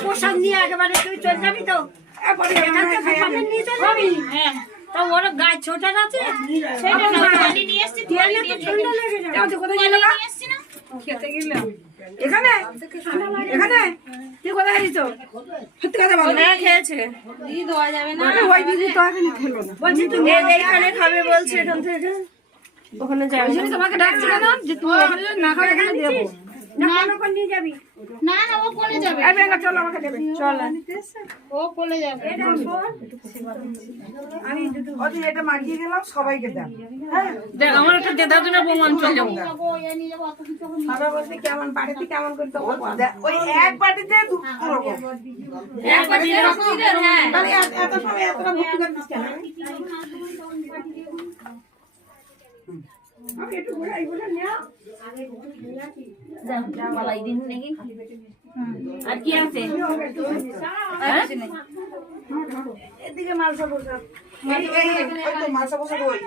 প্রসাদ নিয়ে একেবারে তুই চলে যাবি তো ওরা গাছ ছোটার আছে খেতে গেলাম এখানে এখানে তুই কোথায় গেছো সত্যি কথা বল খেয়েছে দেওয়া যাবে না ওই দিদি তো এখানে খেলো না বলছি তুমি এইখানে খাবে বলছে এখান থেকে ওখানে যাবে তোমাকে ডাকছি কেন যে তুমি ওখানে না খাও এখানে দেবো না কোন নিয়ে যাবি না না ও কোলে যাবে এই বেঙ্গা চল আমাকে দেবে চল ও কোলে যাবে এটা আমি দুটো ওই এটা মাগিয়ে গেলাম সবাইকে দাও হ্যাঁ দেখ আমার একটা দেদা দুনা প্রমাণ চল যাবো এই নিয়ে যাব অত কিছু খাবে বলতে কেমন বাড়িতে কেমন করতে ওই এক বাটিতে দুটো রকম এক বাটিতে হ্যাঁ মানে এত সময় এতটা ভর্তি করছিস কেন আমি একটু ঘুরাই ঘুরে নিয়া মালাই দিন নাকি আর কি আছে এদিকে মালসা বসা এই তো মালসা বসা ওই